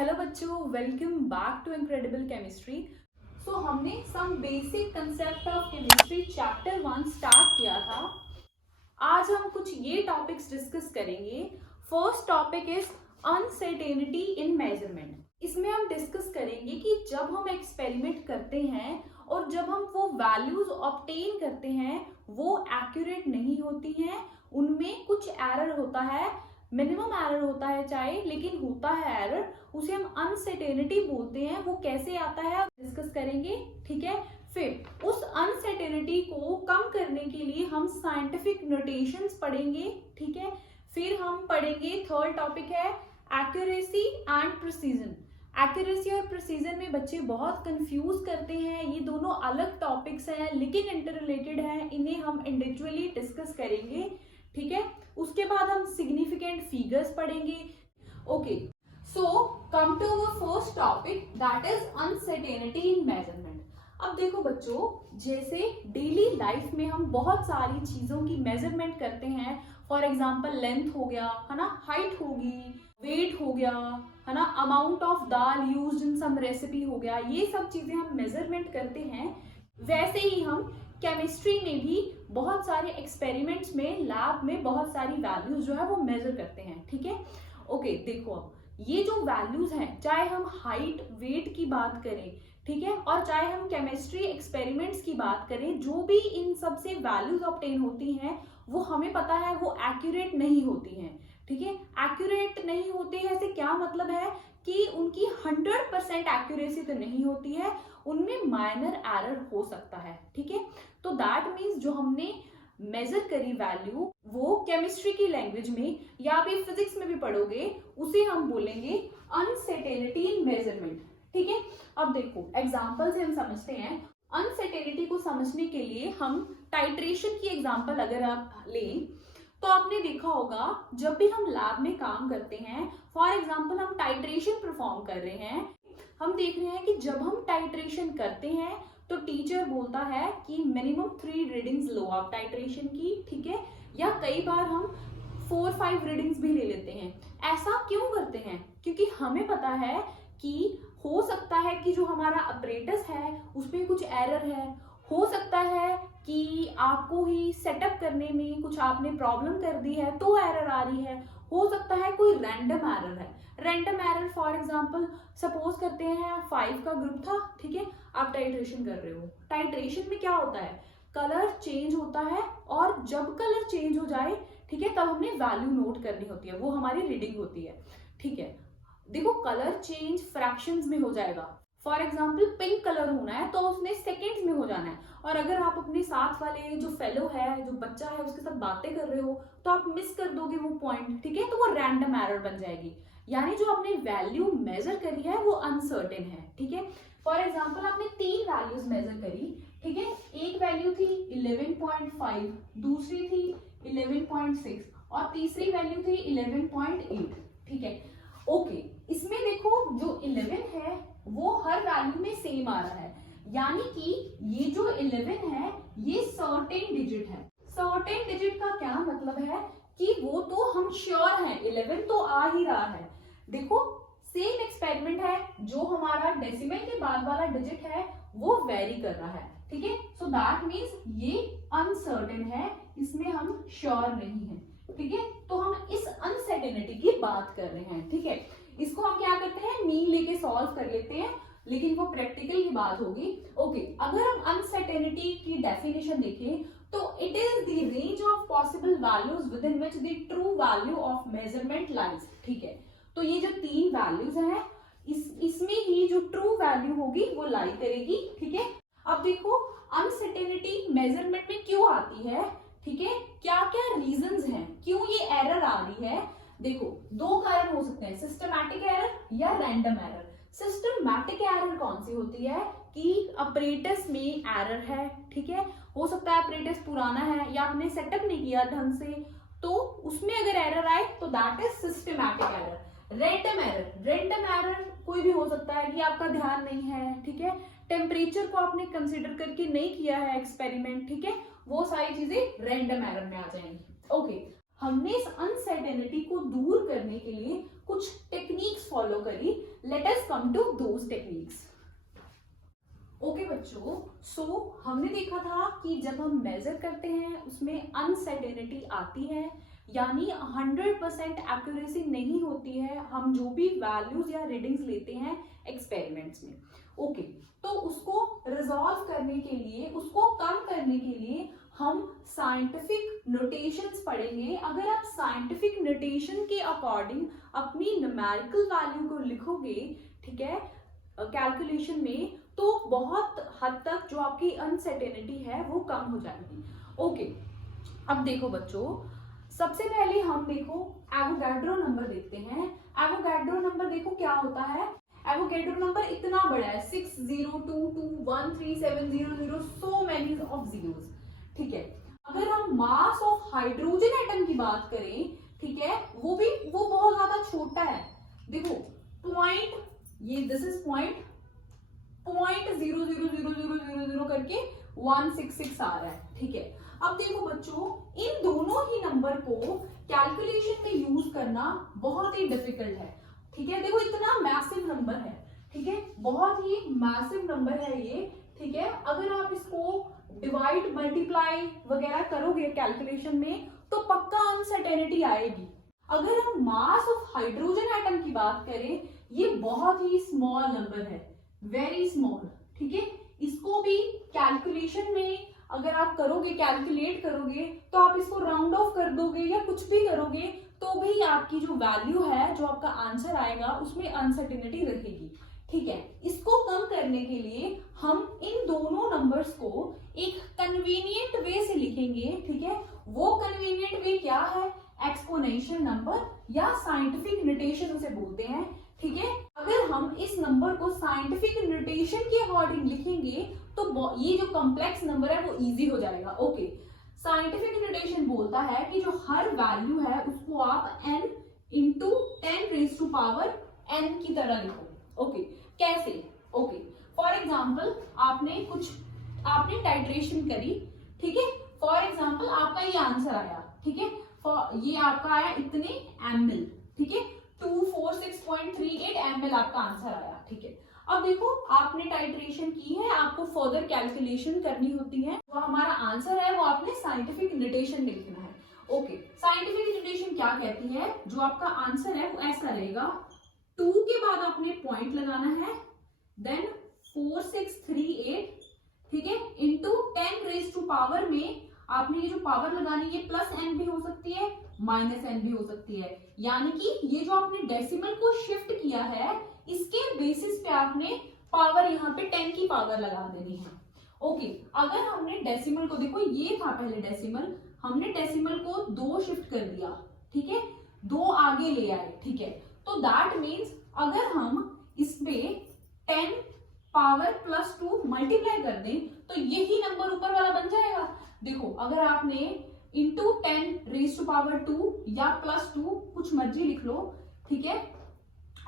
Hello बच्चों, welcome back to incredible chemistry. So हमने some basic concept of chemistry chapter 1 start किया था। आज हम कुछ ये टॉपिक्स डिस्कस करेंगे। First topic is uncertainty in measurement. इसमें हम डिस्कस करेंगे कि जब हम एक्सपेरिमेंट करते हैं और जब हम वो वैल्यूज ऑब्टेन करते हैं वो एक्यूरेट नहीं होती हैं, उनमें कुछ एरर होता है, मिनिमम एरर होता है चाहे, लेकिन होता है एरर, उसे हम अनसर्टेनिटी बोलते हैं। वो कैसे आता है डिस्कस करेंगे, ठीक है। फिर उस अनसर्टेनिटी को कम करने के लिए हम साइंटिफिक नोटेशंस पढ़ेंगे, ठीक है। फिर हम पढ़ेंगे, थर्ड टॉपिक है एक्यूरेसी एंड प्रिसीजन। एक्यूरेसी और प्रिसीजन में बच्चे बहुत कंफ्यूज करते हैं। ये दोनों अलग टॉपिक्स हैं लेकिन इंटर रिलेटेड हैं, इन्हें हम इंडिविजुअली डिस्कस करेंगे, ठीक है। उसके बाद हम सिग्निफिकेंट फिगर्स पढ़ेंगे। Okay, so come to our first topic that is uncertainty in measurement. अब देखो बच्चों, जैसे डेली लाइफ में हम बहुत सारी चीजों की मेजरमेंट करते हैं। फॉर एग्जाम्पल लेंथ हो गया, है ना, हाइट होगी, वेट हो गया, है ना, amount of dal used in some recipe हो गया, ये सब चीजें हम मेजरमेंट करते हैं। वैसे ही हम केमिस्ट्री में भी बहुत सारे एक्सपेरिमेंट्स में, लैब में बहुत सारी वैल्यूज जो है वो मेजर करते हैं, ठीक है। ओके, देखो अब ये जो वैल्यूज हैं, चाहे हम हाइट वेट की बात करें, ठीक है, और चाहे हम केमिस्ट्री एक्सपेरिमेंट्स की बात करें, जो भी इन सब से वैल्यूज ऑब्टेन होती हैं वो हमें पता है वो एक्यूरेट नहीं होती हैं, ठीक है। एक्यूरेट नहीं होती है ऐसे क्या मतलब है कि उनकी 100% एक्यूरेसी तो नहीं होती है, उनमें माइनर एरर हो सकता है, ठीक है। तो दैट मीन्स जो हमने मेजर करी वैल्यू वो केमिस्ट्री की लैंग्वेज में या भी फिजिक्स में भी पढ़ोगे, उसे हम बोलेंगे अनसर्टेनिटी इन मेजरमेंट, ठीक है। अब देखो एग्जांपल से हम समझते हैं। अनसर्टेनिटी को समझने के लिए हम टाइट्रेशन की एग्जांपल अगर आप लें तो आपने देखा होगा जब भी हम लैब में काम करते हैं, फॉर एग्जांपल हम टाइट्रेशन परफॉर्म कर रहे हैं, हम देख रहे हैं कि जब हम टाइट्रेशन करते हैं तो टीचर बोलता है कि मिनिमम 3 रीडिंग्स लो आप टाइट्रेशन की, ठीक है, या कई बार हम 4-5 रीडिंग्स भी ले लेते हैं। ऐसा क्यों करते हैं? क्योंकि हमें पता है कि हो सकता है कि जो हमारा अपरेटस है उसमें कुछ एरर है, हो सकता है कि आपको ही सेटअप करने में कुछ आपने प्रॉब्लम कर दी है तो एरर आ रही है, हो सकता है कोई रैंडम एरर है। Random error for example suppose करते हैं 5 का ग्रुप था, ठीक है, आप टाइट्रेशन कर रहे हो। टाइट्रेशन में क्या होता है, कलर चेंज होता है, और जब कलर चेंज हो जाए, ठीक है, तब हमने वैल्यू नोट करनी होती है, वो हमारी रीडिंग होती है, ठीक है। देखो कलर चेंज फ्रैक्शंस में हो जाएगा। फॉर एग्जाम्पल पिंक कलर होना है तो उसने सेकेंड्स में हो जाना है, और अगर आप अपने साथ वाले जो फेलो है, जो बच्चा है, उसके साथ बातें कर रहे हो तो आप मिस कर दोगे वो पॉइंट, ठीक है, तो वो रैंडम एरर बन जाएगी। यानी जो आपने वैल्यू मेजर करी है वो अनसर्टेन है, ठीक है। फॉर एग्जाम्पल आपने 3 वैल्यूज मेजर करी, ठीक है, एक वैल्यू थी 11.5, दूसरी थी 11.6 और तीसरी वैल्यू थी 11.8, ठीक है। ओके, इसमें देखो जो 11 है वो हर वैल्यू में सेम आ रहा है, यानी कि ये जो 11 है ये सर्टेन डिजिट है। सर्टेन डिजिट का क्या मतलब है कि वो तो हम श्योर हैं 11 तो आ ही रहा है। देखो सेम एक्सपेरिमेंट है, जो हमारा डेसिमल के बाद वाला डिजिट है वो वेरी कर रहा है, ठीक है। सो दैट मीन्स ये अनसर्टेन है, इसमें हम श्योर नहीं है, ठीक है। तो हम इस अनसर्टेनिटी की बात कर रहे हैं, ठीक है। इसको हम क्या करते हैं, मीन लेके सॉल्व कर लेते हैं, लेकिन वो प्रैक्टिकल की बात होगी। ओके, अगर हम अनसर्टेनिटी की डेफिनेशन देखें तो it is the range of possible values with in which the true value of measurement lies, ठीक है। तो ये जो 3 वैल्यूज हैं इसमें ही जो ट्रू वैल्यू होगी वो लाई करेगी, ठीक है। अब देखो अनसर्टेनिटी मेजरमेंट में क्यों आती है, ठीक है, क्या क्या रीजंस हैं क्यों ये एरर आ रही है। देखो 2 कारण हो सकते हैं, सिस्टमैटिक एरर या रैंडम एरर। सिस्टमैटिक एरर कौन सी होती है कि अपरेटस में एरर है, ठीक है, हो सकता है अपरेटस पुराना है या आपने सेटअप नहीं किया ढंग से, तो उसमें अगर एरर आए तो that is systematic error. Random error कोई भी हो सकता है कि आपका ध्यान नहीं है, ठीक है, टेम्परेचर को आपने कंसिडर करके नहीं किया है एक्सपेरिमेंट, ठीक है, वो सारी चीजें रैंडम एरर में आ जाएंगी। ओके, हमने इस अनसर्टेनिटी को दूर करने के लिए कुछ टेक्निक्स फॉलो करी let us come to those techniques. Okay बच्चों, सो हमने देखा था कि जब हम मेजर करते हैं उसमें अनसर्टेनिटी आती है, यानी 100% एक्यूरेसी नहीं होती है हम जो भी वैल्यूज या रीडिंग्स लेते हैं एक्सपेरिमेंट्स में। ओके, तो उसको रिजॉल्व करने के लिए, उसको कम करने के लिए हम साइंटिफिक नोटेशंस पढ़ेंगे। अगर आप साइंटिफिक नोटेशन के अकॉर्डिंग अपनी न्यूमेरिकल वैल्यू को लिखोगे, ठीक है, कैलकुलेशन में, तो बहुत हद तक जो आपकी अनसर्टेनिटी है वो कम हो जाएगी। ओके, अब देखो बच्चों, सबसे पहले हम देखो एवोगैड्रो नंबर देखते हैं। एवोगैड्रो नंबर देखो क्या होता है। एवोगैड्रो नंबर इतना बड़ा है, 6022137000, सो मेनी ऑफ जीरोस, ठीक है। अगर हम मास ऑफ हाइड्रोजन एटम की बात करें, ठीक है, वो बहुत ज्यादा छोटा है। देखो पॉइंट, ये दिस इज पॉइंट 0.00000 करके 166 आ रहा है, ठीक है। अब देखो बच्चों, इन दोनों ही नंबर को कैलकुलेशन में यूज करना बहुत ही डिफिकल्ट है, ठीक है। देखो इतना मैसिव नंबर है, ठीक है, बहुत ही मैसिव नंबर है ये, ठीक है। अगर आप इसको डिवाइड, मल्टीप्लाई वगैरह करोगे कैलकुलेशन में तो पक्का अनसर्टेनिटी आएगी। अगर हम मास ऑफ हाइड्रोजन एटम की बात करें, ये बहुत ही स्मॉल नंबर है, वेरी स्मॉल, ठीक है। इसको भी कैलकुलेशन में अगर आप करोगे, कैलकुलेट करोगे, तो आप इसको राउंड ऑफ कर दोगे या कुछ भी करोगे तो भी आपकी जो वैल्यू है, जो आपका आंसर आएगा, उसमें अनसर्टेनिटी रहेगी, ठीक है। इसको कम करने के लिए हम इन दोनों नंबर्स को एक कन्वीनियंट वे से लिखेंगे, ठीक है। वो कन्वीनियंट वे क्या है? एक्सपोनेंशियल नंबर या साइंटिफिक नोटेशन उसे बोलते हैं, ठीक है। अगर हम इस नंबर को साइंटिफिक नोटेशन के अकॉर्डिंग लिखेंगे तो ये जो कॉम्प्लेक्स नंबर है वो इजी हो जाएगा। ओके, साइंटिफिक नोटेशन बोलता है कि जो हर वैल्यू है उसको आप n इंटू 10⁻n की तरह लिखो। ओके, कैसे? ओके, फॉर एग्जाम्पल आपने टाइट्रेशन करी, ठीक है। फॉर एग्जाम्पल आपका ये आंसर आया, ठीक है, ये आपका आया इतने ml, ठीक है, 246.38 ml आपका आंसर आया, ठीक है। अब देखो आपने टाइट्रेशन की है, आपको फर्दर कैलकुलेशन करनी होती है, वो हमारा आंसर है वो आपने साइंटिफिक नोटेशन में लिखना है। ओके, साइंटिफिक नोटेशन क्या कहती है? जो आपका आंसर है वो ऐसा रहेगा, 2 के बाद आपने पॉइंट लगाना है, देन 4638, ठीक है, इंटू 10⁻⁴ में आपने ये जो पावर लगानी है प्लस n भी हो सकती है, माइनस n भी हो सकती है, यानी कि ये जो आपने डेसिमल को शिफ्ट किया है इसके बेसिस पे आपने पावर यहाँ पे 10 की पावर लगा देनी है। ओके, अगर हमने डेसिमल को, देखो ये था पहले डेसिमल, हमने डेसिमल को 2 शिफ्ट कर दिया, ठीक है, 2 आगे ले आए, ठीक है, तो दैट मीन्स अगर हम इस पे 10 पावर प्लस 2 मल्टीप्लाई कर दें तो यही नंबर ऊपर वाला बन जाएगा। देखो अगर आपने इंटू 10⁻² या +2 कुछ मर्जी लिख लो, ठीक है,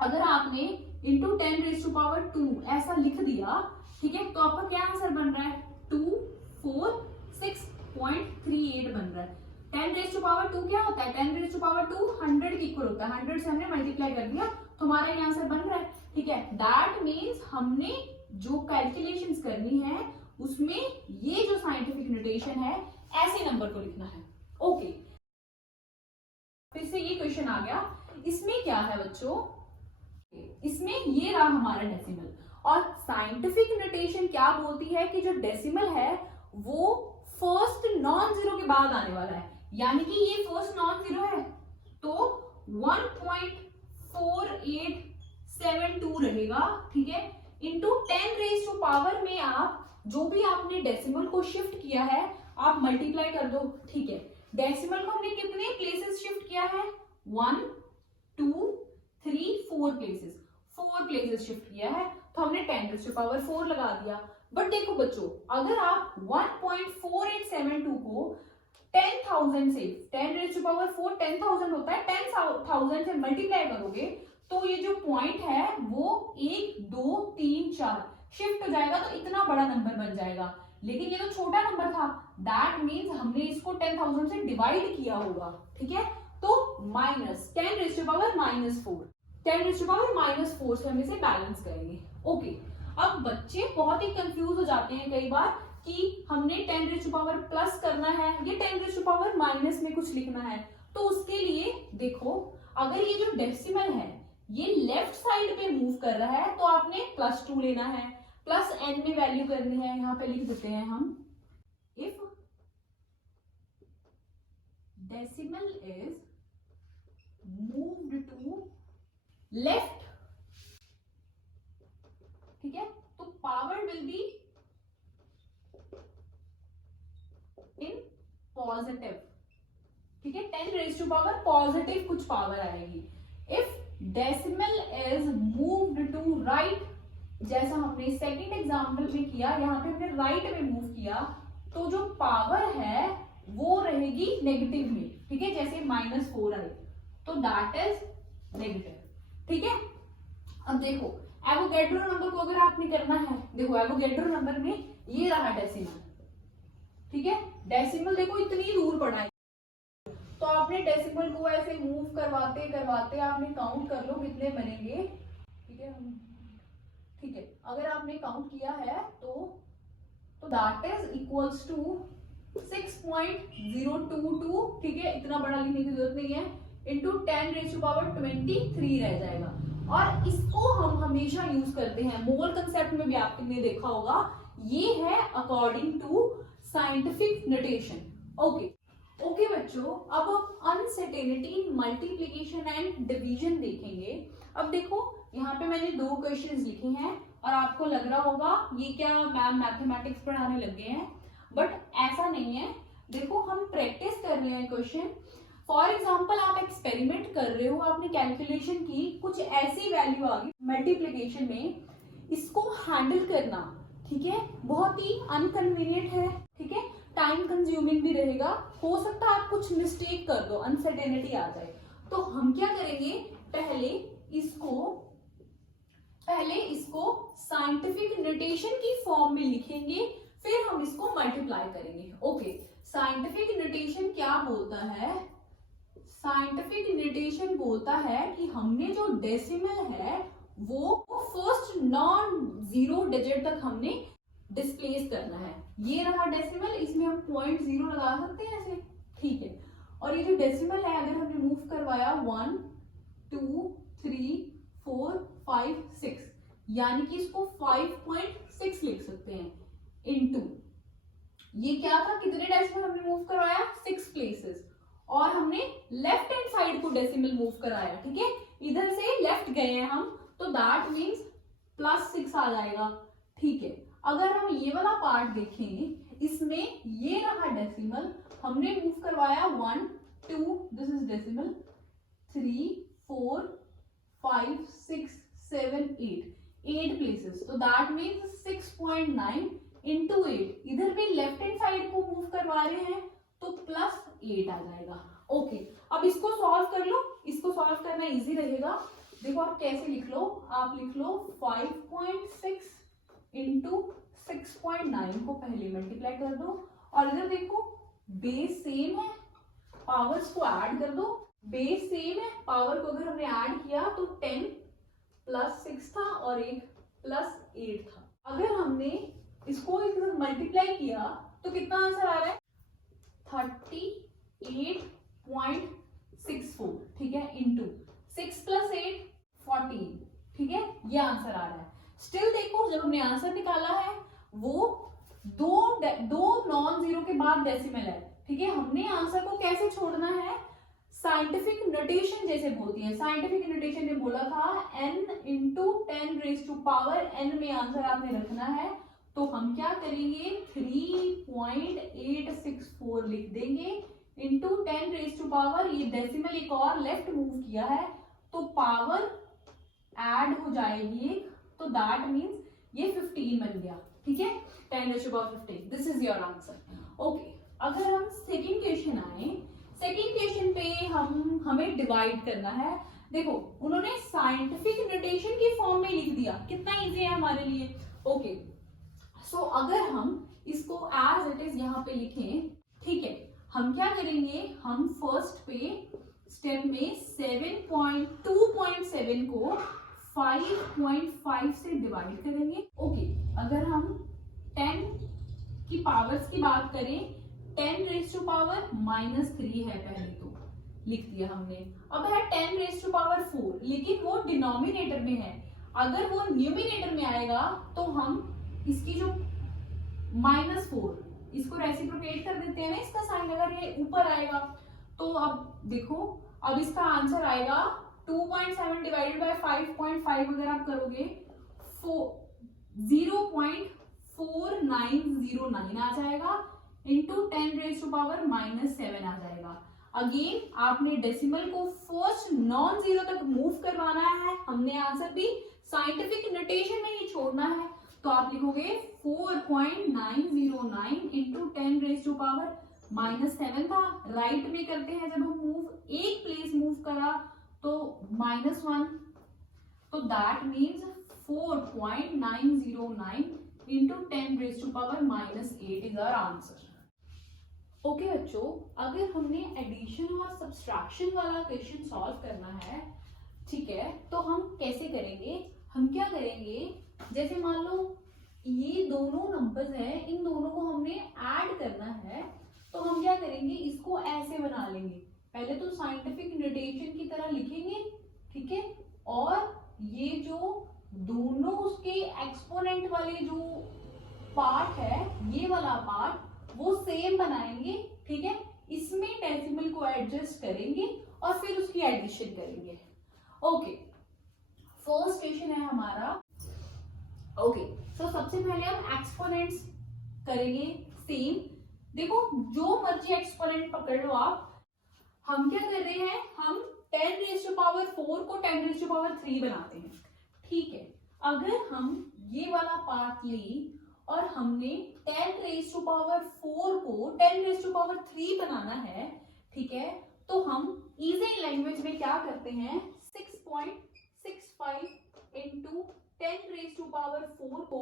अगर आपने इंटू 10⁻² ऐसा लिख दिया, ठीक है, तो आपका क्या आंसर बन रहा है? 246.38 बन रहा है। 10⁻² क्या होता है? 10⁻² 100 के इक्वल होता है, 100 से हमने मल्टीप्लाई कर दिया तो हमारा ये आंसर बन रहा है, ठीक है। दैट मीन्स हमने जो कैलकुलेशंस करनी है उसमें ये जो साइंटिफिक नोटेशन है ऐसे नंबर को लिखना है। ओके, फिर से ये क्वेश्चन आ गया, इसमें क्या है बच्चों? इसमें ये रहा हमारा डेसिमल, और साइंटिफिक नोटेशन क्या बोलती है कि जो डेसिमल है वो फर्स्ट नॉन जीरो के बाद आने वाला है, यानी कि ये फर्स्ट नॉन जीरो है तो 1.4872 रहेगा, ठीक है, इंटू 10⁻⁴ में आप जो भी आपने डेसिमल को शिफ्ट किया है आप मल्टीप्लाई कर दो, ठीक है। डेसिमल को हमने कितने प्लेसेस शिफ्ट किया है? 1 2 3 4 प्लेसेस, 4 प्लेसेस शिफ्ट किया है तो हमने 10⁻⁴ लगा दिया। बट देखो बच्चों, अगर आप 1.4872 को 10,000 से, 10⁻⁴ 10,000 होता है, 10,000 से मल्टीप्लाई करोगे तो ये जो पॉइंट है वो 1 2 3 4 शिफ्ट हो जाएगा, तो इतना बड़ा नंबर बन जाएगा। लेकिन ये तो छोटा नंबर था, दैट मीन्स हमने इसको 10,000 से डिवाइड किया होगा, ठीक है, तो -10⁻⁻⁴। 10⁻⁴ से हम इसे बैलेंस करेंगे। ओके, अब बच्चे बहुत ही कंफ्यूज हो जाते हैं कई बार कि हमने 10⁻+ करना है या 10⁻- में कुछ लिखना है। तो उसके लिए देखो, अगर ये जो डेसिमल है ये लेफ्ट साइड पे मूव कर रहा है तो आपने +2 लेना है, प्लस n में वैल्यू करनी है। यहाँ पे लिख देते हैं हम, if decimal is moved to left, ठीक है, तो power will be in positive, ठीक है, 10⁻⁴ पॉजिटिव कुछ पावर आएगी। If decimal is moved to right, जैसा हमने सेकंड एग्जांपल में किया, यहाँ पे हमने राइट में मूव किया, तो जो पावर है वो रहेगी नेगेटिव में, ठीक है, जैसे -4 आए तो दैट इज नेगेटिव, ठीक है। अब देखो एवोगैड्रो नंबर को अगर आपने करना है, देखो एवोगैड्रो नंबर में ये रहा डेसिमल, ठीक है, डेसिमल देखो इतनी दूर पड़ा है, तो आपने डेसिमल को ऐसे मूव करवाते करवाते आपने काउंट कर लो कितने बनेंगे, ठीक है, ठीक है, अगर आपने काउंट किया है तो दैट इज इक्वल्स टू 6.022, ठीक है, इतना बड़ा लिखने की जरूरत नहीं है, इंटू 10⁻23 रह जाएगा। और इसको हम हमेशा यूज करते हैं, मोल कंसेप्ट में भी आपने देखा होगा, ये है according to scientific notation. Okay okay बच्चों, अब हम uncertainty in multiplication and division देखेंगे। अब देखो यहाँ पे मैंने 2 क्वेश्चंस लिखे हैं और आपको लग रहा होगा ये क्या मैम मैथमेटिक्स पढ़ाने लग गए हैं, बट ऐसा नहीं है। देखो हम प्रैक्टिस कर रहे हैं क्वेश्चन। फॉर एग्जाम्पल आप एक्सपेरिमेंट कर रहे हो, आपने कैलकुलेशन की, कुछ ऐसी वैल्यू आ गई मल्टीप्लिकेशन में, इसको हैंडल करना, ठीक है, बहुत ही अनकन्वीनियंट है, ठीक है, टाइम कंज्यूमिंग भी रहेगा, हो सकता है आप कुछ मिस्टेक कर दो, अनसर्टेनिटी आ जाए। तो हम क्या करेंगे, पहले इसको साइंटिफिक नोटेशन की फॉर्म में लिखेंगे, फिर हम इसको मल्टीप्लाई करेंगे। ओके, साइंटिफिक नोटेशन क्या बोलता है, साइंटिफिक नोटेशन बोलता है कि हमने जो डेसिमल है वो फर्स्ट नॉन जीरो डिजिट तक हमने डिस्प्लेस करना है। ये रहा डेसिमल, इसमें हम 0.0 लगा सकते हैं ऐसे, ठीक है, और ये जो डेसिमल है अगर हमने मूव करवाया 1 2 3 4 5 6, यानी कि इसको 5.6 लिख सकते हैं, इनटू ये क्या था, कितने डेसिमल हमने मूव करवाया, 6 प्लेसेस, और हमने लेफ्ट हैंड साइड को डेसिमल मूव कराया, ठीक है, इधर से लेफ्ट गए हैं हम, तो दैट मींस +6 आ जाएगा, ठीक है। अगर हम ये वाला पार्ट देखें, इसमें ये रहा डेसिमल, हमने मूव करवाया 1 2, दिस इज डेसिमल, 3 4 5 6 7 8 प्लेसेस, तो दैट मीन्स 6.9 इंटू 8, इधर भी लेफ्ट हैंड साइड को मूव करवा रहे हैं तो +8 आ जाएगा। ओके, अब इसको सॉल्व कर लो, इसको सॉल्व करना इजी रहेगा। देखो आप कैसे लिख लो, आप लिख लो 5.6 इंटू 6.9 को पहले मल्टीप्लाई कर दो, और इधर देखो बेस सेम है, पावर्स को ऐड कर दो, बेस सेम है, पावर को अगर हमने ऐड किया तो 10 +6 था और एक +8 था। अगर हमने इसको मल्टीप्लाई किया तो कितना आंसर आ रहा है, 38.64, ठीक है, इंटू 6 + 8 14, ठीक है, ये आंसर आ रहा है। स्टिल देखो जब हमने आंसर निकाला है वो दो नॉन जीरो के बाद डेसिमल है, ठीक है, हमने आंसर को कैसे छोड़ना है, साइंटिफिक नोटेशन जैसे बोलती है, साइंटिफिक नोटेशन ने बोला था n इंटू 10⁻⁴ n में आंसर आपने रखना है, तो हम क्या करेंगे 3.864 लिख देंगे इंटू 10⁻⁴, ये डेसिमल एक और लेफ्ट मूव किया है तो पावर ऐड हो जाएगी एक, तो दैट मीन्स ये 15 बन गया, ठीक है, 10⁻15, this is your answer. Okay, अगर हम सेकेंड क्वेश्चन आए, सेकेंड क्वेश्चन पे हमें डिवाइड करना है। देखो उन्होंने साइंटिफिक नोटेशन की फॉर्म में लिख दिया, कितना इजी है हमारे लिए। ओके, सो अगर हम इसको एज इट इज यहाँ पे लिखें, ठीक है, हम क्या करेंगे, हम फर्स्ट पे स्टेप में 2.7 को 5.5 से डिवाइड करेंगे। ओके, अगर हम 10 की पावर्स की बात करें, 10 रेज़ टू पावर -3 है, पहले तो लिख दिया हमने। अब है 10 रेज़ टू पावर 4, लेकिन वो डिनोमिनेटर में है। अगर वो न्यूमिनेटर में आएगा तो हम इसकी जो -4 इसको रेसिप्रोकेट कर देते हैं ना, इसका साइन अगर ये ऊपर आएगा तो अब देखो, अब इसका आंसर आएगा 2.7 डिवाइडेड बाय 5.5 अगर आप करोगे 0.4909 आ जाएगा, इंटू 10 रेज़ टू पावर -7 आ जाएगा। अगेन आपने डेसिमल को फर्स्ट नॉन जीरो तक मूव करवाना है, हमने आंसर भी साइंटिफिक नोटेशन में ही छोड़ना है। तो आप लिखोगे 4.909 इंटू 10 रेज़ टू पावर -7 था। राइट में करते हैं, जब हम मूव एक प्लेस मूव करा तो -1, तो that means 4.909 into 10 raise to power -8 is our answer. Okay बच्चों, अगर हमने एडिशन और सब्सट्रैक्शन वाला क्वेश्चन सॉल्व करना है, ठीक है, तो हम कैसे करेंगे? हम क्या करेंगे, जैसे मान लो ये दोनों नंबर्स हैं, इन दोनों को हमने ऐड करना है, तो हम क्या करेंगे, इसको ऐसे बना लेंगे। पहले तो साइंटिफिक नोटेशन की तरह लिखेंगे, ठीक है, और ये जो दोनों उसके एक्सपोनेंट वाले जो पार्ट है, ये वाला पार्ट वो सेम बनाएंगे, ठीक है। इसमें डेसिमल को एडजस्ट करेंगे और फिर उसकी एडिशन करेंगे। ओके, फर्स्ट क्वेश्चन है हमारा। ओके, तो सबसे पहले हम एक्सपोनेंट्स करेंगे सेम। देखो, जो मर्जी एक्सपोनेंट पकड़ लो आप। हम क्या कर रहे हैं, हम 10 रेज़ टू पावर 4 को 10 रेज़ टू पावर 3 बनाते हैं, ठीक है। अगर हम ये वाला पार्ट लें और हमने 10 रेज़ टू पावर 4 को 10 रेज़ टू पावर 3 बनाना है, ठीक है, तो हम इजी लैंग्वेज में क्या करते हैं, 6.65 इंटू 10 रेज़ टू पावर 4 को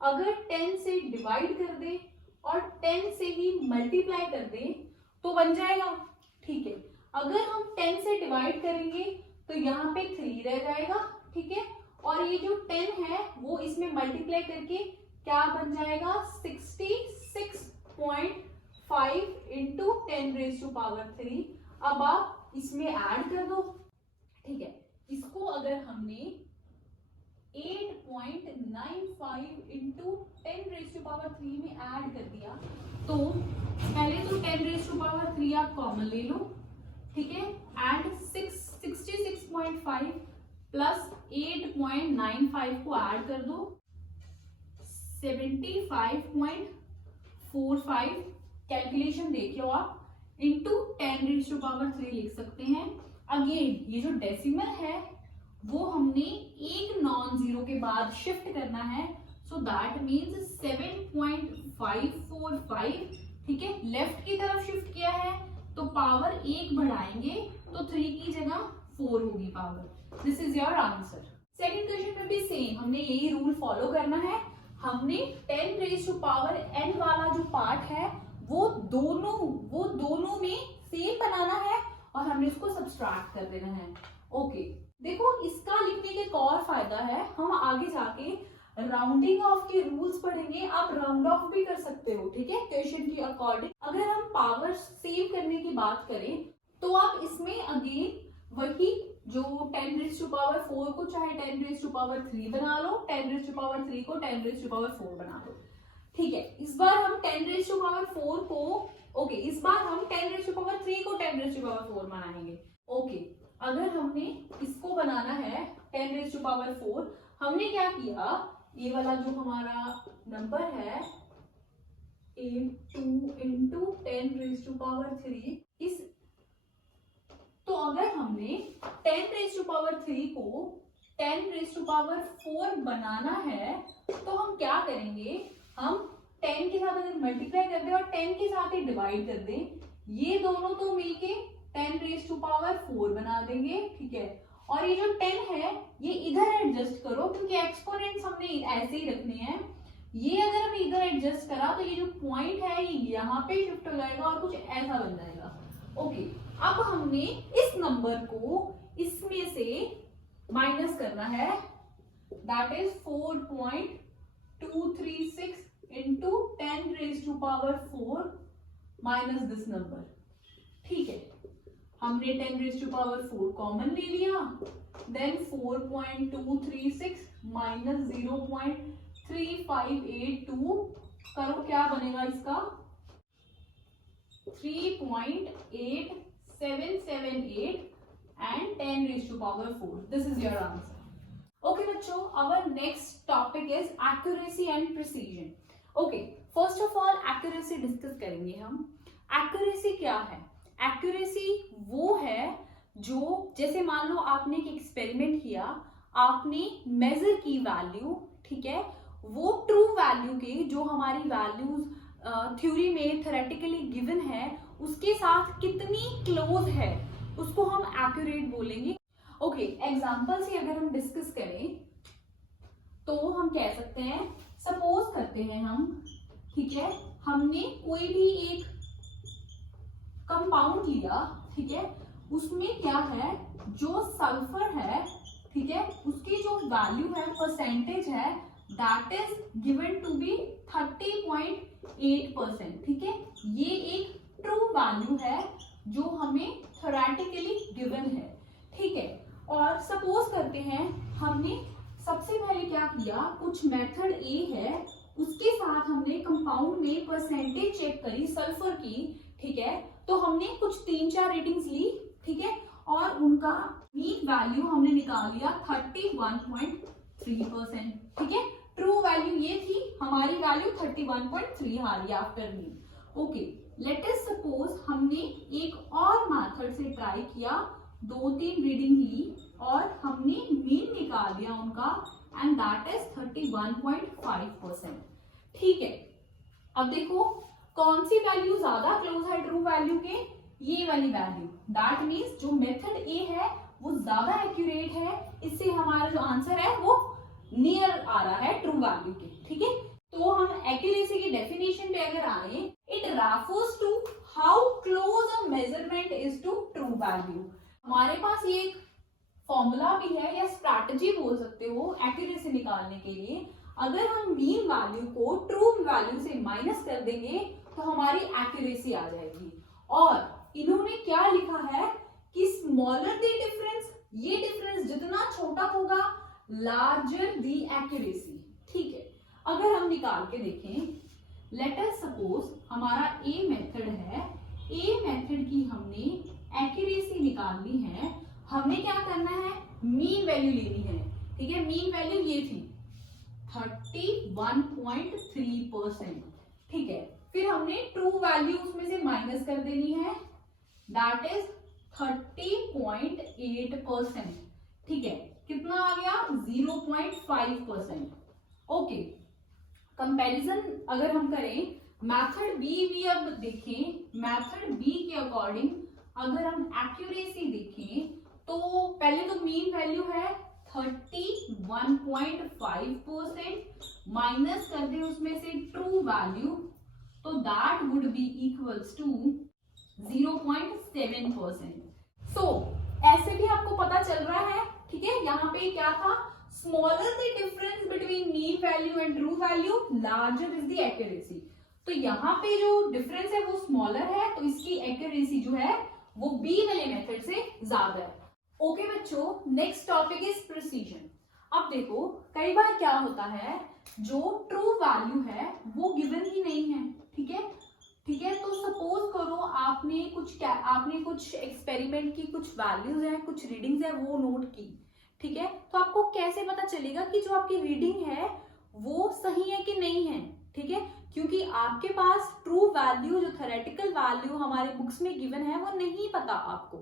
अगर 10 से डिवाइड कर दे और 10 से ही मल्टीप्लाई कर दे तो बन जाएगा, ठीक है। अगर हम 10 से डिवाइड करेंगे तो यहाँ पे 3 रह जाएगा, ठीक है, और ये जो 10 है वो इसमें मल्टीप्लाई करके क्या बन जाएगा, 66.5 इंटू 10 रेज़ टू पावर 3। अब आप इसमें ऐड कर दो, ठीक है। इसको अगर हमने 8.95 इंटू 10 रेज़ टू पावर 3 में ऐड कर दिया, तो पहले तो 10 रेज़ टू पावर 3 आप कॉमन ले लो, ठीक है, एंड 66.5 प्लस 8.95 को ऐड कर दो, 75.45 कैलकुलेशन देख लो आप, इंटू 10 रेज़ टू पावर 3 लिख सकते हैं। अगेन ये जो डेसिमल है वो हमने एक नॉन जीरो के बाद शिफ्ट करना है, सो दैट मीन्स 7.545, ठीक है। लेफ्ट की तरफ शिफ्ट किया है तो पावर 1 बढ़ाएंगे तो 3 की जगह 4 होगी power. This is your answer. Second question में भी सेम हमने यही रूल फॉलो करना है। हमने 10 रेज़ टू पावर n वाला जो पार्ट है वो दोनों में सेम बनाना है और हमने इसको सब्सट्रैक्ट कर देना है। ओके, देखो इसका लिखने के एक और फायदा है, हम आगे जाके राउंडिंग ऑफ के रूल्स पढ़ेंगे, आप राउंड ऑफ भी कर सकते हो, ठीक है, क्वेश्चन के अकॉर्डिंग। अगर हम पावर सेव करने की बात करें तो आप इसमें अगेन वही जो 10 रेज़ टू पावर 4 को चाहे 10 रेज़ टू पावर 3 बना लो, 10 रेज़ टू पावर 3 को 10 रेज़ टू पावर 4 बना लो, ठीक है। इस बार हम 10 रेज़ टू पावर 4 को इस बार हम 10 रेज़ टू पावर 3 को 10 रेज़ टू पावर 4 बनाएंगे। ओके, अगर हमने इसको बनाना है 10 रेज़ टू पावर 4, हमने क्या किया, ये वाला जो हमारा नंबर है 2 इंटू 10 रेज़ टू पावर 3, इस तो अगर हमने 10 रेज़ टू पावर 3 को 10 रेज़ टू पावर 4 बनाना है तो हम क्या करेंगे, हम 10 के साथ अगर मल्टीप्लाई कर दें और 10 के साथ ही डिवाइड कर दें, ये दोनों तो मिलके 10 रेज़ टू पावर 4 बना देंगे, ठीक है। और ये जो 10 है ये इधर एडजस्ट करो क्योंकि एक्सपोनेंट्स हमने ऐसे ही रखने हैं। ये अगर हम इधर एडजस्ट करा तो ये जो पॉइंट है ये यहाँ पे शिफ्ट हो जाएगा और कुछ ऐसा बन जाएगा। ओके, अब हमने इस नंबर को इसमें से माइनस करना है, that is 4.236 into 10⁻⁴ minus this number. ठीक है, हमने 10⁻⁴ कॉमन ले लिया, देन 4.236 माइनस 0.3582 करो, क्या बनेगा इसका 3.8778 and 10⁻⁴. This is your answer. Okay बच्चों, our next topic is accuracy and precision. Okay, first of all accuracy discuss करेंगे हम। accuracy क्या है? accuracy वो है जो, जैसे मान लो आपने एक एक्सपेरिमेंट किया, आपने मेजर की वैल्यू, ठीक है, वो ट्रू वैल्यू के जो हमारी वैल्यूज थ्योरी में थ्योरेटिकली गिवन है उसके साथ कितनी क्लोज है उसको हम एक्यूरेट बोलेंगे। ओके, एग्जांपल से अगर हम डिस्कस करें तो हम कह सकते हैं, सपोज करते हैं हम, ठीक है, हमने कोई भी एक कंपाउंड लिया, ठीक है, उसमें क्या है, जो सल्फर है, ठीक है, उसकी जो वैल्यू है, परसेंटेज है, that is given to be 30.8%। ठीक है, ये एक ट्रू वैल्यू है जो हमें थ्योरेटिकली गिवन है। ठीक है, और सपोज करते हैं हमने सबसे पहले क्या किया, कुछ मेथड ए है, उसके साथ हमने कंपाउंड में परसेंटेज चेक करी सल्फर की, ठीक है, तो हमने कुछ 3-4 रीडिंग्स ली, ठीक है, और उनका मीन वैल्यू हमने निकाल लिया 31.3%। ठीक है, ट्रू वैल्यू ये थी, हमारी वैल्यू 31.3 आ रही है after mean. Okay, let us suppose हमने एक और मेथड से ट्राई किया, 2-3 रीडिंग ली और हमने मीन निकाल दिया उनका, एंड दैट इज 31.5%। ठीक है, अब देखो कौन सी वैल्यू ज्यादा क्लोज है ट्रू वैल्यू के, ये वाली वैल्यू, दैट मीन्स जो मेथड ए है वो ज्यादा एक्यूरेट है, इससे हमारा जो आंसर है वो नियर आ रहा है ट्रू वैल्यू के। ठीक है, तो हम एक्यूरेसी की डेफिनेशन पे अगर आए, it refers to how close a measurement is to true value. हमारे पास ये एक फॉर्मूला भी है या स्ट्रैटेजी बोल सकते हो एक्यूरेसी निकालने के लिए। अगर हम मीन वैल्यू को ट्रू वैल्यू से माइनस कर देंगे तो हमारी एक्यूरेसी आ जाएगी। और इन्होंने क्या लिखा है कि स्मॉलर द डिफरेंस, ये डिफरेंस जितना छोटा होगा लार्जर द एक्यूरेसी। ठीक है, अगर हम निकाल के देखें, लेट अस सपोज हमारा ए मेथड है, ए मेथड की हमने एक्यूरेसी निकालनी है, हमें क्या करना है, मीन वैल्यू लेनी है। ठीक है, मीन वैल्यू ये थी 31.3%। ठीक है, फिर हमने ट्रू वैल्यू उसमें से माइनस कर देनी है, दैट इज 30.8%। ठीक है, कितना आ गया 0.5%। ओके, कंपैरिजन अगर हम करें मेथड बी भी, अब देखें मेथड बी के अकॉर्डिंग अगर हम एक्यूरेसी देखें तो पहले तो मीन वैल्यू है 31.5%, माइनस कर दे उसमें से ट्रू वैल्यू, तो that would be equals to 0.7%। सो ऐसे भी आपको पता चल रहा है, ठीक है, यहाँ पे क्या था, smaller the difference between mean value and true value, larger is the accuracy. तो यहाँ पे जो डिफरेंस है वो स्मॉलर है, तो इसकी एक्यूरेसी जो है वो बी वाले मेथड से ज्यादा है। ओके बच्चों, नेक्स्ट टॉपिक इज प्रिसीजन। अब देखो कई बार क्या होता है, जो ट्रू वैल्यू है वो गिवन ही नहीं है। ठीक है, ठीक है, तो सपोज करो आपने कुछ एक्सपेरिमेंट की कुछ वैल्यूज है, कुछ रीडिंग्स है वो नोट की। ठीक है, तो आपको कैसे पता चलेगा कि जो आपकी रीडिंग है वो सही है कि नहीं है। ठीक है, क्योंकि आपके पास ट्रू वैल्यू, जो थ्योरेटिकल वैल्यू हमारे बुक्स में गिवन है वो नहीं पता आपको,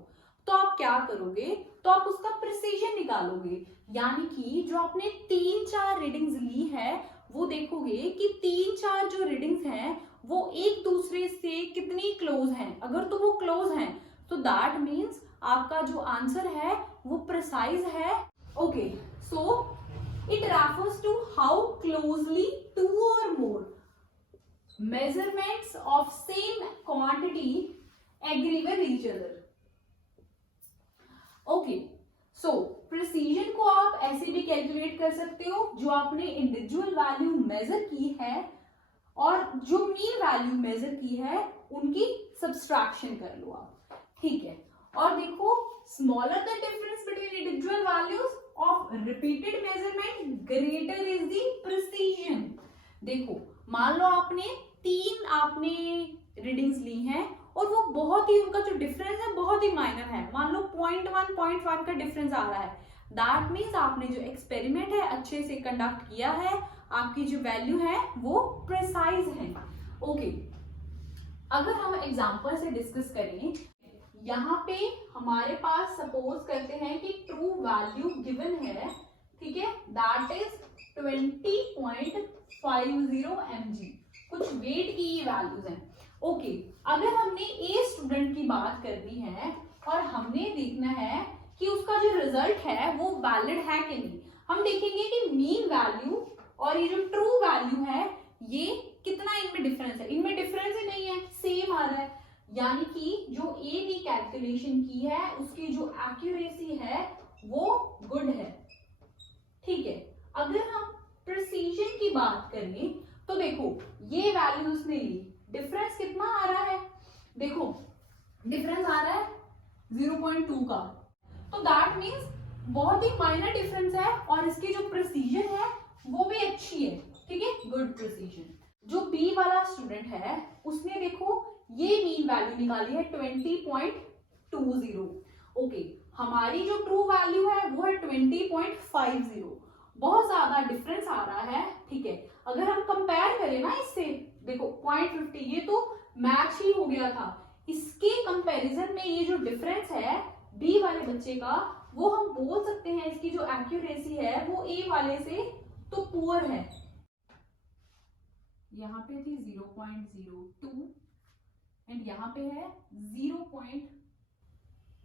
तो आप क्या करोगे, तो आप उसका प्रिसीजन निकालोगे, यानी कि जो आपने 3-4 रीडिंग्स ली है वो देखोगे कि 3-4 जो रीडिंग्स हैं वो एक दूसरे से कितनी क्लोज हैं। अगर तो वो क्लोज हैं तो दैट मीन्स आपका जो आंसर है वो प्रिसाइज है। Okay, so it refers to how closely 2 or more measurements of same quantity agree with each other। Okay, so precision को आप ऐसे भी कैलकुलेट कर सकते हो, जो आपने इंडिविजुअल वैल्यू मेजर की है और जो मीन वैल्यू मेजर की है उनकी सब्सट्रैक्शन कर लो आप, ठीक है। और देखो, smaller the difference between individual values of repeated measurement greater is the precision. देखो, मान लो आपने 3 रीडिंग्स ली हैं और वो बहुत ही, उनका जो डिफरेंस है बहुत ही माइनर है, मान लो 0.1 0.1 का डिफरेंस आ रहा है, दैट मीन्स आपने जो एक्सपेरिमेंट है अच्छे से कंडक्ट किया है, आपकी जो वैल्यू है वो प्रिसाइज है। ओके, अगर हम एग्जांपल से डिस्कस करें, यहाँ पे हमारे पास सपोज करते हैं कि ट्रू वैल्यू गिवन है, ठीक है, दैट इज 20.50 mg, कुछ वेट की वैल्यूज हैं। ओके, अगर हमने ए स्टूडेंट की बात करनी है और हमने देखना है कि उसका जो रिजल्ट है वो वैलिड है कि नहीं, हम देखेंगे कि मीन वैल्यू और ये जो ट्रू वैल्यू है ये कितना इनमें डिफरेंस है। इनमें डिफरेंस ही नहीं है, सेम आ रहा है, यानी कि जो ए ने कैलकुलेशन की है उसकी जो एक्यूरेसी है वो गुड है, ठीक है। अगर हम प्रिसीजन की बात करें तो देखो, ये वैल्यू उसने ली, डिफरेंस कितना आ रहा है, देखो डिफरेंस आ रहा है 0.2 का, तो दैट मीन्स बहुत ही माइनर डिफरेंस है और इसकी जो प्रिसीजन है वो भी अच्छी है, ठीक है, गुड प्रिसीजन। जो बी वाला स्टूडेंट है उसने देखो ये मीन वैल्यू निकाली है 20.20। ओके, हमारी जो ट्रू वैल्यू है वो है 20.50, बहुत ज्यादा डिफरेंस आ रहा है, ठीक है। अगर हम कंपेयर करें ना इससे, देखो 0.50 ये तो मैच ही हो गया था, इसके कंपैरिजन में ये जो डिफरेंस है बी वाले बच्चे का, वो हम बोल सकते हैं इसकी जो एक्यूरेसी है वो ए वाले से तो पुअर है। यहाँ पे थी 0.02 एंड यहाँ पे है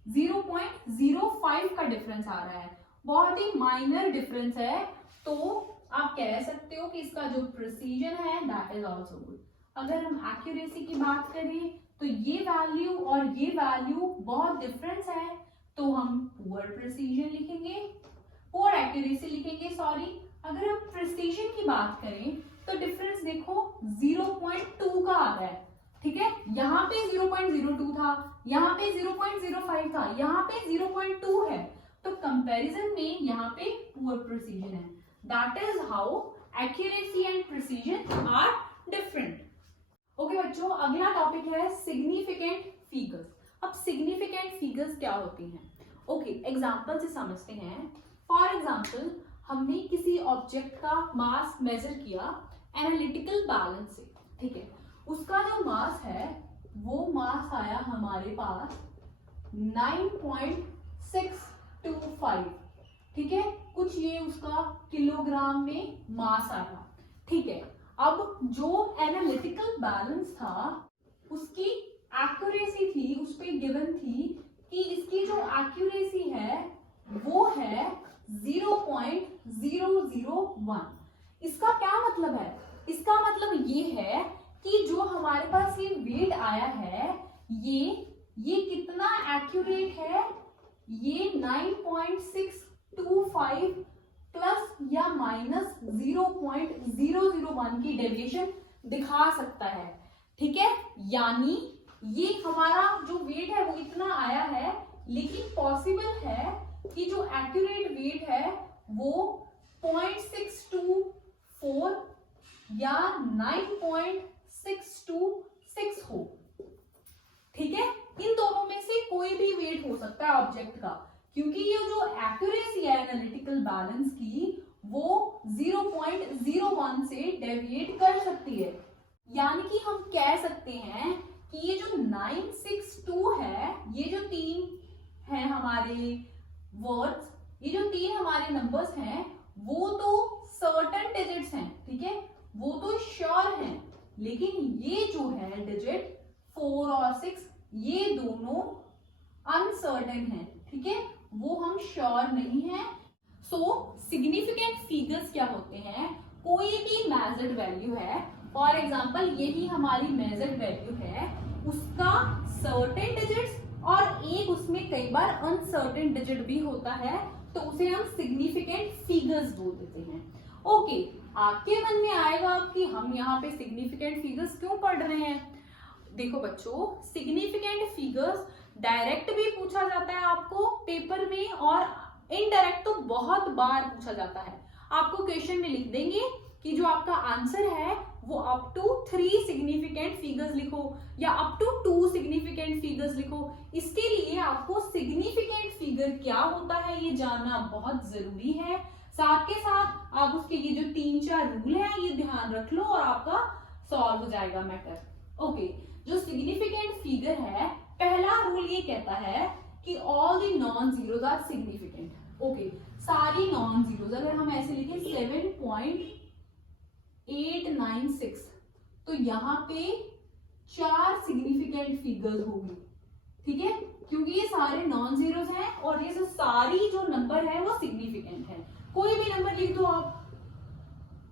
0.05 का डिफरेंस आ रहा है, बहुत ही माइनर डिफरेंस है, तो आप कह सकते हो कि इसका जो प्रिसीजन है दैट इज आल्सो गुड। अगर हम एक्यूरेसी की बात करें तो ये वैल्यू और ये वैल्यू बहुत डिफरेंस है, तो हम पुअर प्रिसीजन लिखेंगे, पुअर एक्यूरेसी लिखेंगे, सॉरी। अगर हम प्रिसीजन की बात करें तो डिफरेंस देखो 0.2 का आ रहा है, ठीक है, यहाँ पे 0.02 था, यहाँ पे 0.05 था, यहाँ पे 0.2 है, तो कंपैरिजन में यहाँ पे पुअर प्रिसीजन है। That is how accuracy and precision are different. Okay बच्चों, अगला टॉपिक है सिग्निफिकेंट फिगर्स। अब सिग्निफिकेंट फिगर्स क्या होती हैं? ओके, एग्जांपल से समझते हैं। फॉर एग्जांपल, हमने किसी ऑब्जेक्ट का मास मेजर किया एनालिटिकल बैलेंस से, ठीक है, उसका जो मास है वो मास आया हमारे पास 9.625, ठीक है, कुछ ये उसका किलोग्राम में मास आया, ठीक है। अब जो एनालिटिकल बैलेंस था उसकी एक्यूरेसी थी, उस पे गिवन थी कि इसकी जो एक्यूरेसी है वो है 0.001। इसका क्या मतलब है? इसका मतलब ये है कि जो हमारे पास ये वेट आया है ये कितना एक्यूरेट है, ये 9.625 प्लस या माइनस 0.001 की डेविएशन दिखा सकता है, ठीक है। यानी ये हमारा जो वेट है वो इतना आया है, लेकिन पॉसिबल है कि जो एक्यूरेट वेट है वो 0.624 या 9.626 हो, ठीक है। इन दोनों में से कोई भी वेट हो सकता है ऑब्जेक्ट का, क्योंकि ये जो एक्यूरेसी है एनालिटिकल बैलेंस की वो 0.01 से डेविएट कर सकती है। यानी कि हम कह सकते हैं कि ये जो 962 है, ये जो 3 है हमारे वर्ड्स, ये जो 3 हमारे नंबर्स हैं वो तो सर्टेन डिजिट्स हैं, ठीक है, वो तो श्योर हैं, लेकिन ये जो है डिजिट 4 और 6 ये दोनों अनसर्टेन हैं, ठीक है, वो हम श्योर नहीं है। सो सिग्निफिकेंट फिगर्स क्या होते हैं? कोई भी मेजर्ड वैल्यू है, फॉर एग्जांपल यही हमारी मेजर्ड वैल्यू है, उसका सर्टेन डिजिट्स और एक उसमें में कई बार अनसर्टेन डिजिट भी होता है तो उसे हम सिग्निफिकेंट फिगर्स बोल देते हैं। ओके, आपके मन में आएगा कि हम यहाँ पे सिग्निफिकेंट फिगर्स क्यों पढ़ रहे हैं। देखो बच्चों, सिग्निफिकेंट फिगर्स डायरेक्ट भी पूछा जाता है आपको पेपर में, और इनडायरेक्ट तो बहुत बार पूछा जाता है। आपको क्वेश्चन में लिख देंगे कि जो आपका आंसर है वो अप टू 3 सिग्निफिकेंट फिगर्स लिखो या अप टू 2 सिग्निफिकेंट फिगर्स लिखो। इसके लिए आपको सिग्निफिकेंट फिगर क्या होता है ये जानना बहुत जरूरी है। साथ के साथ आप उसके ये जो 3-4 रूल है ये ध्यान रख लो और आपका सॉल्व हो जाएगा मैटर। ओके, जो सिग्निफिकेंट फिगर है, पहला रूल ये कहता है कि all the non zeros are significant. Okay, सारी नॉन जीरोस, अगर हम ऐसे लिखें 7.896 तो यहाँ पे 4 सिग्निफिकेंट फिगर्स होगी। ठीक है, क्योंकि ये सारे नॉन जीरोस हैं और ये सारी जो नंबर है वो सिग्निफिकेंट है। कोई भी नंबर लिख दो आप,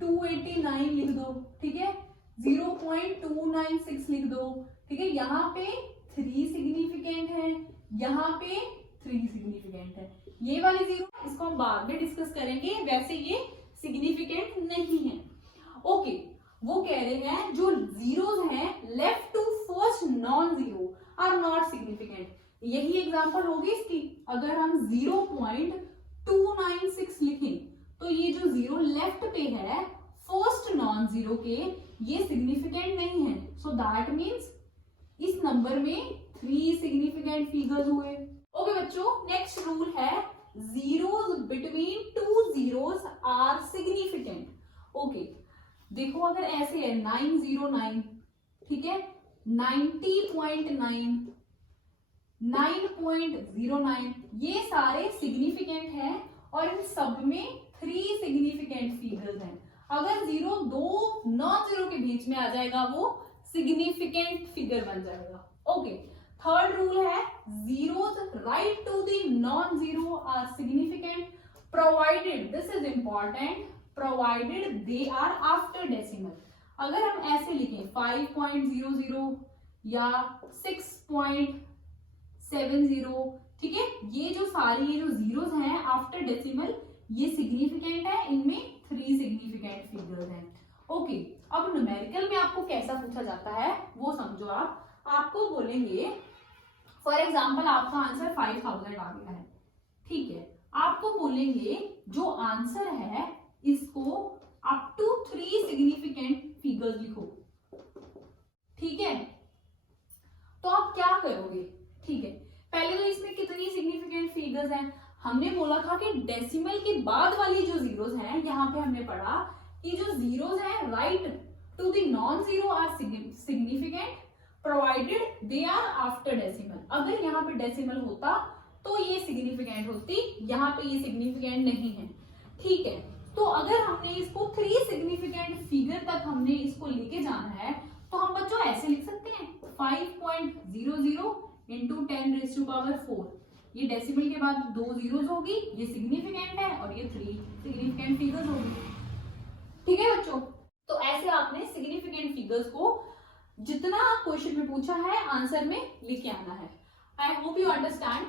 289 लिख दो, ठीक है, 0.296 लिख दो, ठीक है। यहाँ पे 3 सिग्निफिकेंट है, यहाँ पे 3 सिग्निफिकेंट है। ये वाली 0 इसको हम बाद में डिस्कस करेंगे, वैसे ये सिग्निफिकेंट नहीं है। ओके, वो कह रहे हैं जो जीरोस हैं left to first non zero are not significant. यही एग्जांपल होगी इसकी। अगर हम 0.296 लिखें तो ये जो 0 लेफ्ट पे है फर्स्ट नॉन जीरो के, ये सिग्निफिकेंट नहीं है। सो दैट मीन्स इस नंबर में 3 सिग्निफिकेंट फिगर्स हुए। ओके बच्चों, नेक्स्ट रूल है zeros between 2 zeros are significant. Okay, देखो अगर ऐसे है 909, ठीक है, 90.9, 9.09, ये सारे सिग्निफिकेंट हैं और इन सब में 3 सिग्निफिकेंट फिगर्स हैं। अगर 0 दो नॉन जीरो के बीच में आ जाएगा वो सिग्निफिकेंट फिगर बन जाएगा। ओके, थर्ड रूल है zeros right to the non zero are significant provided, this is important, provided they are after decimal. अगर हम ऐसे लिखें 5.00 या 6.70, ठीक है, ये जो जीरोस हैं आफ्टर डेसिमल ये सिग्निफिकेंट है, इनमें 3 सिग्निफिकेंट फिगर्स हैं। ओके, अब न्यूमेरिकल में आपको कैसा पूछा जाता है वो समझो। आपको बोलेंगे फॉर एग्जाम्पल आपका आंसर 5000 आ गया है, ठीक है, आपको बोलेंगे जो आंसर है इसको अप टू 3 सिग्निफिकेंट फिगर्स लिखो, ठीक है। तो आप क्या करोगे, ठीक है, पहले तो इसमें कितनी सिग्निफिकेंट फिगर्स हैं, हमने बोला था कि डेसिमल के बाद वाली जो जीरोस हैं, यहाँ पे हमने पढ़ा कि जो जीरोस हैं right to the non zero are significant provided they are after decimal. अगर यहाँ पे डेसिमल होता तो ये सिग्निफिकेंट होती, यहाँ पे ये सिग्निफिकेंट नहीं है, ठीक है। तो अगर हमने इसको 3 सिग्निफिकेंट फिगर तक हमने इसको लेके जाना है तो हम बच्चों ऐसे लिख सकते हैं 5.00 इंटू 10⁴। ये डेसिमल के बाद 2 जीरोस होगी, ये सिग्निफिकेंट है, और ये 3 सिग्निफिकेंट फिगर्स होगी, ठीक है बच्चों। तो ऐसे आपने सिग्निफिकेंट फिगर्स को जितना क्वेश्चन में पूछा है आंसर में लिखे आना है। I hope you understand.